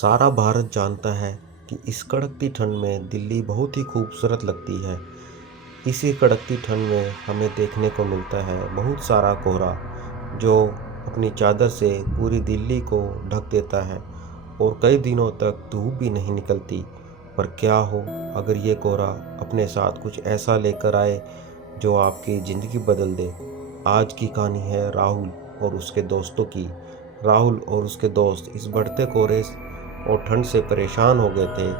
सारा भारत जानता है कि इस कड़कती ठंड में दिल्ली बहुत ही खूबसूरत लगती है। इसी कड़कती ठंड में हमें देखने को मिलता है बहुत सारा कोहरा जो अपनी चादर से पूरी दिल्ली को ढक देता है और कई दिनों तक धूप भी नहीं निकलती। पर क्या हो अगर ये कोहरा अपने साथ कुछ ऐसा लेकर आए जो आपकी ज़िंदगी बदल दे। आज की कहानी है राहुल और उसके दोस्तों की। राहुल और उसके दोस्त इस बढ़ते कोहरे और ठंड से परेशान हो गए थे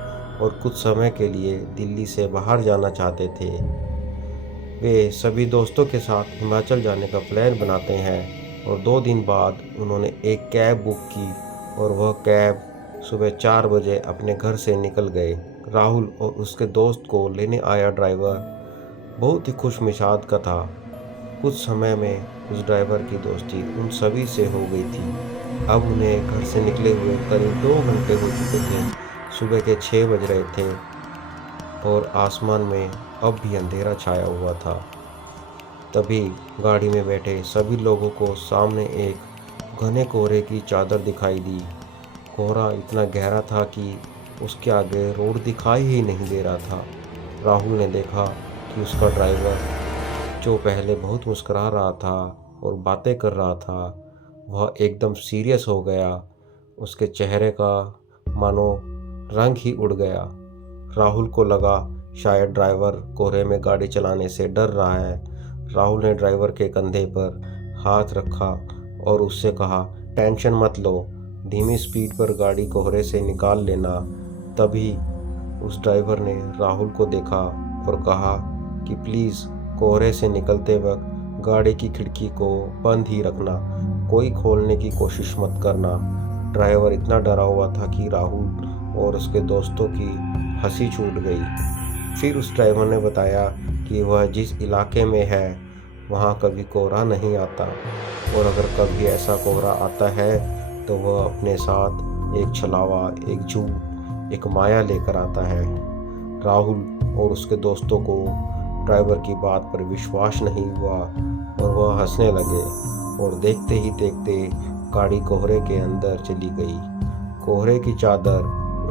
और कुछ समय के लिए दिल्ली से बाहर जाना चाहते थे। वे सभी दोस्तों के साथ हिमाचल जाने का प्लान बनाते हैं और 2 दिन बाद उन्होंने एक कैब बुक की और वह कैब सुबह 4 बजे अपने घर से निकल गए। राहुल और उसके दोस्त को लेने आया ड्राइवर बहुत ही खुशमिजाज का था। कुछ समय में उस ड्राइवर की दोस्ती उन सभी से हो गई थी। अब उन्हें घर से निकले हुए करीब 2 घंटे हो चुके थे। सुबह के 6 बज रहे थे और आसमान में अब भी अंधेरा छाया हुआ था। तभी गाड़ी में बैठे सभी लोगों को सामने एक घने कोहरे की चादर दिखाई दी। कोहरा इतना गहरा था कि उसके आगे रोड दिखाई ही नहीं दे रहा था। राहुल ने देखा कि उसका ड्राइवर, जो पहले बहुत मुस्कुरा रहा था और बातें कर रहा था, वह एकदम सीरियस हो गया। उसके चेहरे का मानो रंग ही उड़ गया। राहुल को लगा शायद ड्राइवर कोहरे में गाड़ी चलाने से डर रहा है। राहुल ने ड्राइवर के कंधे पर हाथ रखा और उससे कहा, टेंशन मत लो, धीमी स्पीड पर गाड़ी कोहरे से निकाल लेना। तभी उस ड्राइवर ने राहुल को देखा और कहा कि प्लीज़ कोहरे से निकलते वक्त गाड़ी की खिड़की को बंद ही रखना, कोई खोलने की कोशिश मत करना। ड्राइवर इतना डरा हुआ था कि राहुल और उसके दोस्तों की हंसी छूट गई। फिर उस ड्राइवर ने बताया कि वह जिस इलाके में है वहाँ कभी कोहरा नहीं आता और अगर कभी ऐसा कोहरा आता है तो वह अपने साथ एक छलावा, एक झूठ, एक माया लेकर आता है। राहुल और उसके दोस्तों को ड्राइवर की बात पर विश्वास नहीं हुआ और वह हंसने लगे और देखते ही देखते गाड़ी कोहरे के अंदर चली गई। कोहरे की चादर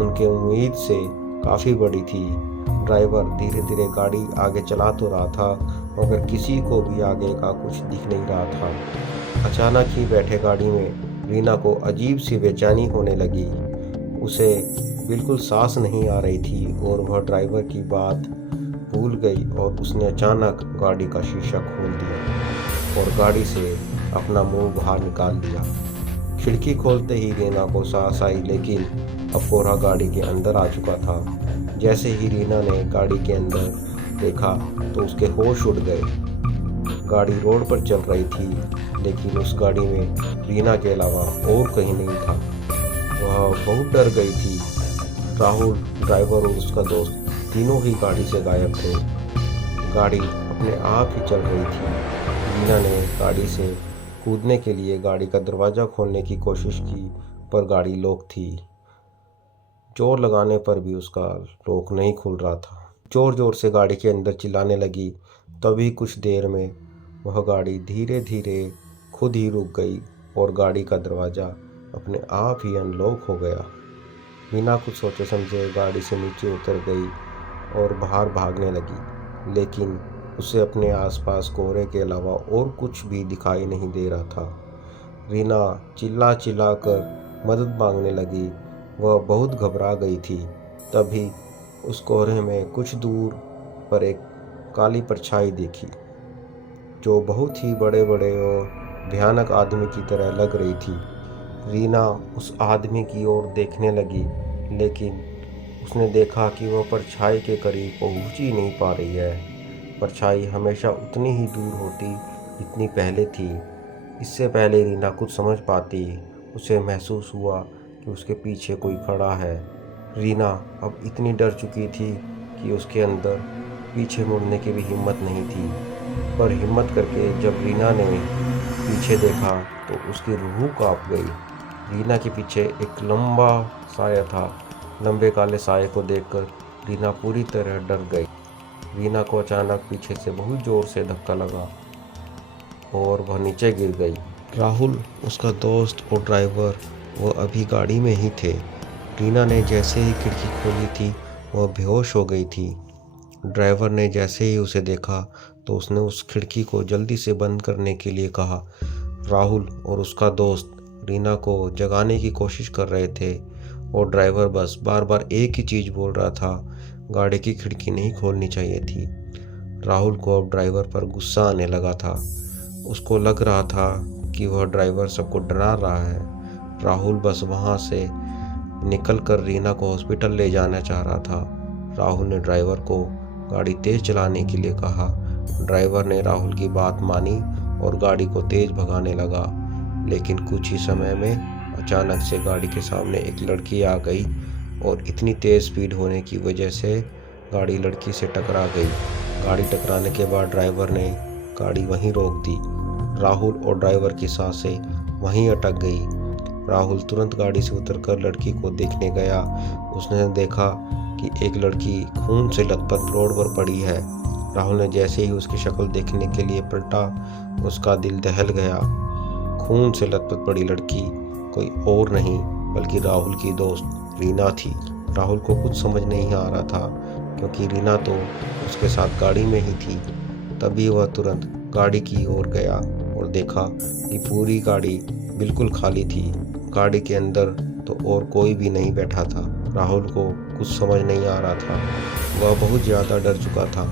उनके उम्मीद से काफ़ी बड़ी थी। ड्राइवर धीरे धीरे गाड़ी आगे चला तो रहा था मगर किसी को भी आगे का कुछ दिख नहीं रहा था। अचानक ही बैठे गाड़ी में रीना को अजीब सी बेचैनी होने लगी। उसे बिल्कुल सांस नहीं आ रही थी और वह ड्राइवर की बात भूल गई और उसने अचानक गाड़ी का शीशा खोल दिया और गाड़ी से अपना मुंह बाहर निकाल लिया। खिड़की खोलते ही रीना को सांस आई, लेकिन अब कोहरा गाड़ी के अंदर आ चुका था। जैसे ही रीना ने गाड़ी के अंदर देखा तो उसके होश उड़ गए। गाड़ी रोड पर चल रही थी लेकिन उस गाड़ी में रीना के अलावा और कहीं नहीं था। वह बहुत डर गई थी। राहुल, ड्राइवर और उसका दोस्त तीनों ही गाड़ी से गायब थे। गाड़ी अपने आप ही चल रही थी। रीना ने गाड़ी से कूदने के लिए गाड़ी का दरवाज़ा खोलने की कोशिश की पर गाड़ी लॉक थी। जोर लगाने पर भी उसका लॉक नहीं खुल रहा था। जोर जोर से गाड़ी के अंदर चिल्लाने लगी। तभी कुछ देर में वह गाड़ी धीरे धीरे खुद ही रुक गई और गाड़ी का दरवाज़ा अपने आप ही अनलॉक हो गया। बिना कुछ सोचे समझे गाड़ी से नीचे उतर गई और बाहर भागने लगी, लेकिन उसे अपने आसपास कोहरे के अलावा और कुछ भी दिखाई नहीं दे रहा था। रीना चिल्ला चिल्ला कर मदद मांगने लगी। वह बहुत घबरा गई थी। तभी उस कोहरे में कुछ दूर पर एक काली परछाई देखी जो बहुत ही बड़े बड़े और भयानक आदमी की तरह लग रही थी। रीना उस आदमी की ओर देखने लगी, लेकिन उसने देखा कि वह परछाई के करीब पहुंच ही नहीं पा रही है। परछाई हमेशा उतनी ही दूर होती जितनी पहले थी। इससे पहले रीना कुछ समझ पाती, उसे महसूस हुआ कि उसके पीछे कोई खड़ा है। रीना अब इतनी डर चुकी थी कि उसके अंदर पीछे मुड़ने की भी हिम्मत नहीं थी। पर हिम्मत करके जब रीना ने पीछे देखा तो उसकी रूह कांप गई। रीना के पीछे एक लंबा साया था। लंबे काले साये को देखकर रीना पूरी तरह डर गई। रीना को अचानक पीछे से बहुत ज़ोर से धक्का लगा और वह नीचे गिर गई। राहुल, उसका दोस्त और ड्राइवर वो अभी गाड़ी में ही थे। रीना ने जैसे ही खिड़की खोली थी वह बेहोश हो गई थी। ड्राइवर ने जैसे ही उसे देखा तो उसने उस खिड़की को जल्दी से बंद करने के लिए कहा। राहुल और उसका दोस्त रीना को जगाने की कोशिश कर रहे थे और ड्राइवर बस बार बार एक ही चीज़ बोल रहा था, गाड़ी की खिड़की नहीं खोलनी चाहिए थी। राहुल को अब ड्राइवर पर गुस्सा आने लगा था। उसको लग रहा था कि वह ड्राइवर सबको डरा रहा है। राहुल बस वहाँ से निकलकर रीना को हॉस्पिटल ले जाना चाह रहा था। राहुल ने ड्राइवर को गाड़ी तेज़ चलाने के लिए कहा। ड्राइवर ने राहुल की बात मानी और गाड़ी को तेज़ भगाने लगा, लेकिन कुछ ही समय में अचानक से गाड़ी के सामने एक लड़की आ गई और इतनी तेज़ स्पीड होने की वजह से गाड़ी लड़की से टकरा गई। गाड़ी टकराने के बाद ड्राइवर ने गाड़ी वहीं रोक दी। राहुल और ड्राइवर की सांसें वहीं अटक गई। राहुल तुरंत गाड़ी से उतरकर लड़की को देखने गया। उसने देखा कि एक लड़की खून से लथपथ रोड पर पड़ी है। राहुल ने जैसे ही उसकी शक्ल देखने के लिए पलटा, उसका दिल दहल गया। खून से लथपथ पड़ी लड़की कोई और नहीं बल्कि राहुल की दोस्त रीना थी। राहुल को कुछ समझ नहीं आ रहा था क्योंकि रीना तो उसके साथ गाड़ी में ही थी। तभी वह तुरंत गाड़ी की ओर गया और देखा कि पूरी गाड़ी बिल्कुल खाली थी। गाड़ी के अंदर तो और कोई भी नहीं बैठा था। राहुल को कुछ समझ नहीं आ रहा था, वह बहुत ज़्यादा डर चुका था।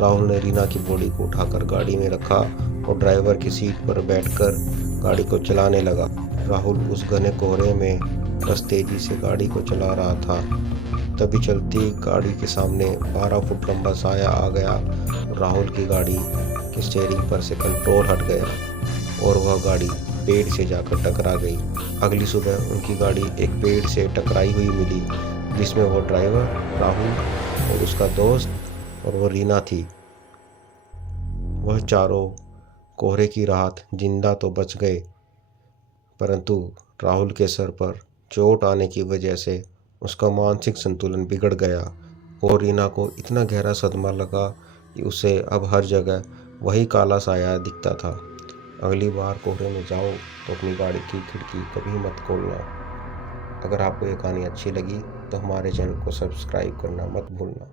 राहुल ने रीना की बॉडी को उठाकर गाड़ी में रखा और ड्राइवर की सीट पर बैठकर गाड़ी को चलाने लगा। राहुल उस घने कोहरे में बस तेजी से गाड़ी को चला रहा था। तभी चलती गाड़ी के सामने 12 फुट लंबा साया आ गया। राहुल की गाड़ी के स्टीयरिंग पर से कंट्रोल हट गया और वह गाड़ी पेड़ से जाकर टकरा गई। अगली सुबह उनकी गाड़ी एक पेड़ से टकराई हुई मिली, जिसमें वो ड्राइवर, राहुल और उसका दोस्त और वो रीना थी। वह चारों कोहरे की रात जिंदा तो बच गए, परंतु राहुल के सर पर चोट आने की वजह से उसका मानसिक संतुलन बिगड़ गया और रीना को इतना गहरा सदमा लगा कि उसे अब हर जगह वही काला साया दिखता था। अगली बार कोहरे में जाओ तो अपनी गाड़ी की खिड़की कभी मत खोलना। अगर आपको ये कहानी अच्छी लगी तो हमारे चैनल को सब्सक्राइब करना मत भूलना।